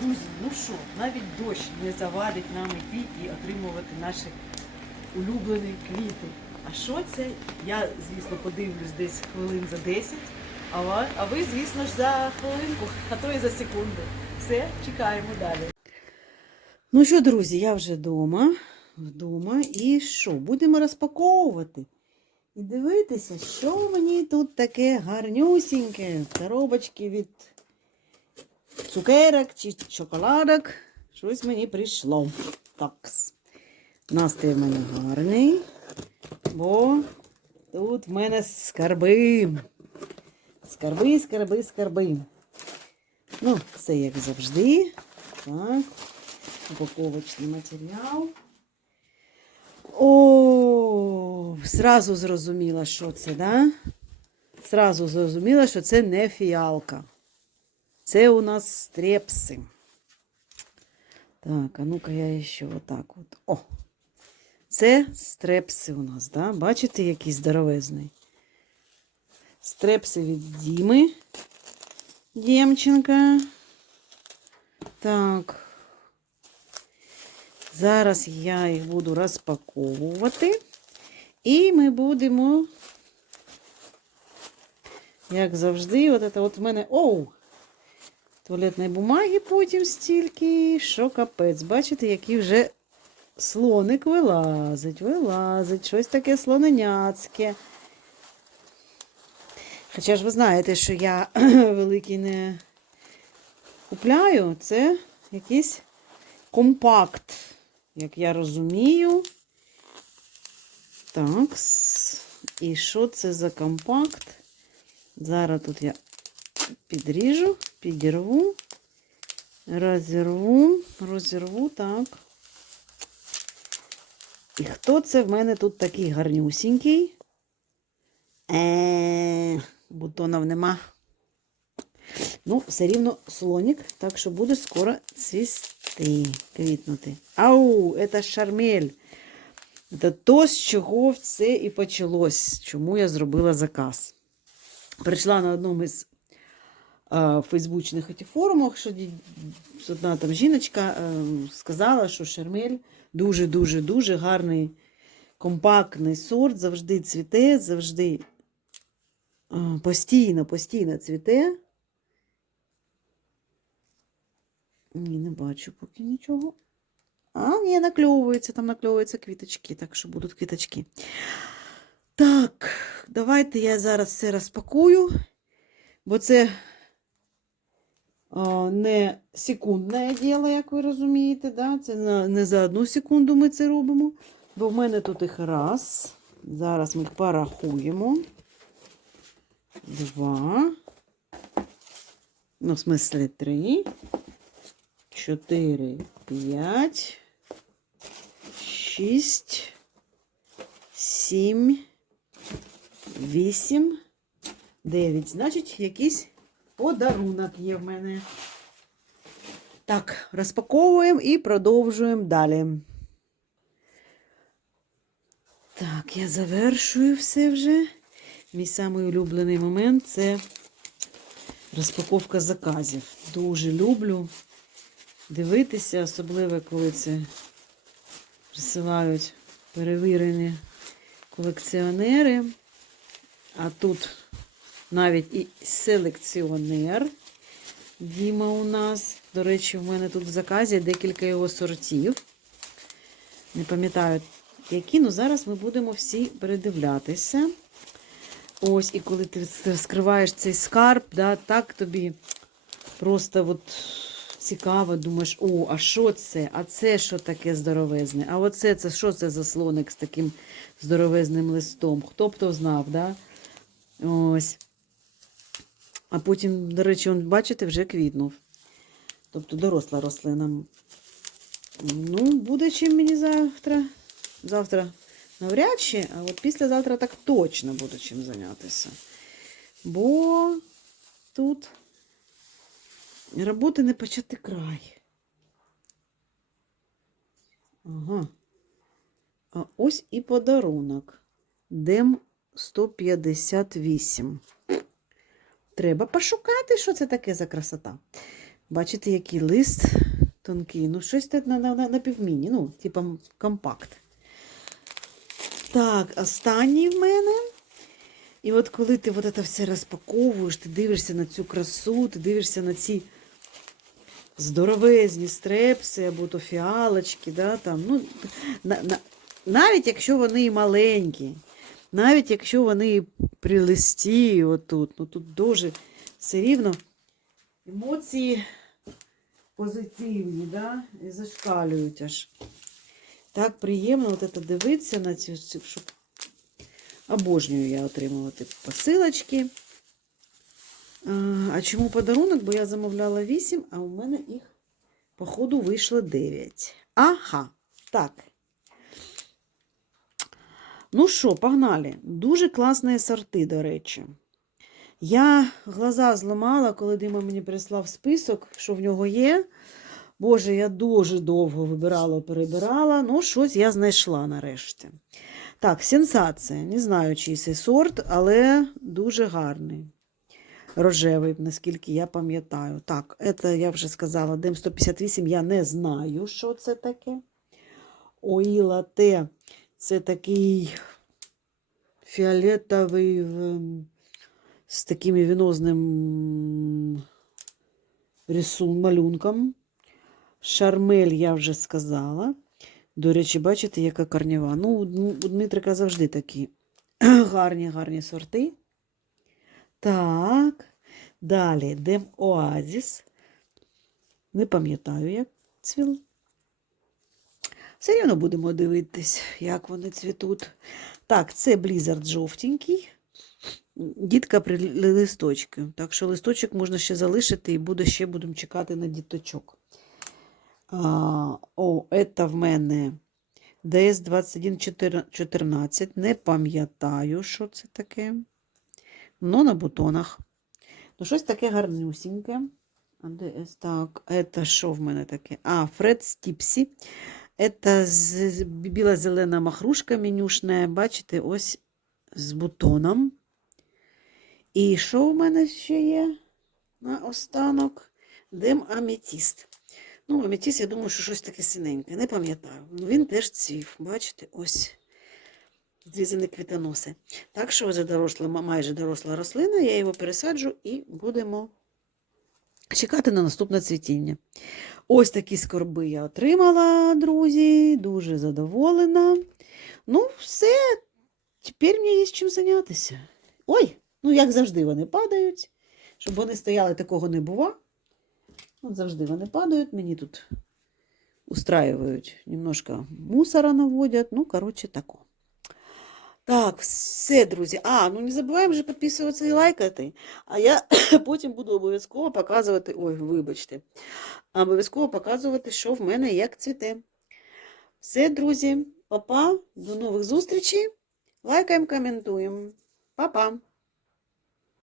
Друзі, ну що, навіть дощ не завадить нам йти і отримувати наші улюблені квіти. А що це? Я, звісно, подивлюсь десь хвилин за 10, а ви, звісно ж, за хвилинку, а то і за секунду. Все, чекаємо далі. Ну що, друзі, я вже вдома. Вдома. І що? Будемо розпаковувати. І дивитися, що мені тут таке гарнюсіньке. Коробочки від цукерок чи шоколадок. Щось мені прийшло. Такс. Настрій в мене гарний, бо тут в мене скарби. Скарби, скарби, скарби. Ну, це як завжди. Так. Упаковочний матеріал. О, зразу зрозуміла, що це, да? Зразу зрозуміла, що це не фіалка. Це у нас стрепси. Так, а ну-ка я ще отак от. О! Це стрепси у нас, да? Бачите, який здоровезний? Стрепси від Діми. Дємченка. Так. Зараз я їх буду розпаковувати. І ми будемо, як завжди, от це от в мене. Оу! Туалетної бумаги потім стільки, що капець. Бачите, який вже слоник вилазить, вилазить, щось таке слоненяцьке. Хоча ж ви знаєте, що я великий не купляю, це якийсь компакт, як я розумію. Так, і що це за компакт? Зараз тут я підріжу, підірву, розірву, розірву, так. І хто це в мене тут такий гарнюсінький? Е, бутонів нема. Ну, все рівно слонік, так що буде скоро цвісти, квітнути. Ау, це шармель. Це то, з чого все і почалось, чому я зробила заказ. Прийшла на одному із а, фейсбучних форумах, що одна там жіночка сказала, що шармель дуже-дуже-дуже гарний компактний сорт, завжди цвіте, завжди постійно, постійно цвіте. Ні, не бачу поки нічого. А, ні, накльовується, там накльовуються квіточки, так що будуть квіточки. Так, давайте я зараз все розпакую, бо це не секундне діло, як ви розумієте. Да? Це не за одну секунду ми це робимо. Бо в мене тут їх раз. Зараз ми їх порахуємо. Два. Ну, в смислі, три. Чотири, п'ять. Шість. Сім. Вісім. Дев'ять. Значить, якийсь подарунок є в мене. Так, розпаковуємо і продовжуємо далі. Так, я завершую все вже. Мій самий улюблений момент це розпаковка заказів. Дуже люблю дивитися, особливо коли це присилають перевірені колекціонери. А тут навіть і селекціонер Діма у нас. До речі, в мене тут в заказі декілька його сортів. Не пам'ятаю, які, ну зараз ми будемо всі передивлятися. Ось, і коли ти розкриваєш цей скарб, да, так тобі просто от цікаво, думаєш, о, а що це? А це що таке здоровезне? А оце це що це за слоник з таким здоровезним листом? Хто б то знав, да? Ось. А потім, до речі, он, бачите, вже квітнув. Тобто доросла рослина. Ну, буде чим мені завтра. Завтра навряд чи, а от післязавтра так точно буду чим зайнятися. Бо тут роботи не почати край. Ага. А ось і подарунок. Дем 158. Треба пошукати, що це таке за красота. Бачите, який лист тонкий. Ну, щось на, на, на, на півміні, ну, типа компакт. Так, останній в мене. І от коли ти от це все розпаковуєш, ти дивишся на цю красу, ти дивишся на ці здоровезні стрепси або то фіалочки, да, там, ну, на, на, навіть якщо вони і маленькі, навіть якщо вони при листі, отут, ну тут дуже все рівно емоції позитивні, да, і зашкалюють аж. Так приємно от це дивитися на цю, щоб обожнюю я отримувати посилочки. А чому подарунок? Бо я замовляла 8, а у мене їх, походу, вийшло 9. Ага, так. Ну що, погнали. Дуже класні сорти, до речі. Я глаза зламала, коли Дима мені прислав список, що в нього є. Боже, я дуже довго вибирала, перебирала. Ну, щось я знайшла нарешті. Так, сенсація. Не знаю, чий це сорт, але дуже гарний. Рожевий, наскільки я пам'ятаю. Так, це я вже сказала, Дем 158, я не знаю, що це таке. Оїла Т. Це такий фіолетовий ем, з таким вінозним рисун, малюнком. Шармель я вже сказала. До речі, бачите, яка корнєва. Ну, у Дмитрика завжди такі гарні, гарні сорти. Так. Далі Дем Оазіс. Не пам'ятаю, як цвіл. Все рівно будемо дивитись, як вони цвітуть. Так, це Blizzard жовтенький. Дітка при ли- листочки. Так що листочок можна ще залишити і буде ще будемо чекати на діточок. А, о, це в мене ds 2114. Не пам'ятаю, що це таке. Ну, на бутонах. Ну, щось таке гарнюсіньке. А ДС, так, це що в мене таке? А, Фред Стіпсі. Це біла-зелена махрушка менюшна. Бачите, ось з бутоном. І що в мене ще є на останок? Дем аметіст. Ну, аметіст, я думаю, що щось таке синеньке. Не пам'ятаю. Ну, він теж цвів. Бачите, ось зрізані квітоноси. Так що вже доросла, майже доросла рослина, я його пересаджу і будемо чекати на наступне цвітіння. Ось такі скорби я отримала, друзі. Дуже задоволена. Ну, все, тепер мені є чим зайнятися. Ой, ну як завжди вони падають. Щоб вони стояли, такого не бува. От завжди вони падають, мені тут устраивають, немножко мусора наводять. Ну, коротше, тако. Так, все, друзі. А, ну не забуваємо вже підписуватися і лайкати. А я потім буду обов'язково показувати. Ой, вибачте. Обов'язково показувати, що в мене як цвіте. Все, друзі, па-па, до нових зустрічей. Лайкаємо, коментуємо. Па-па.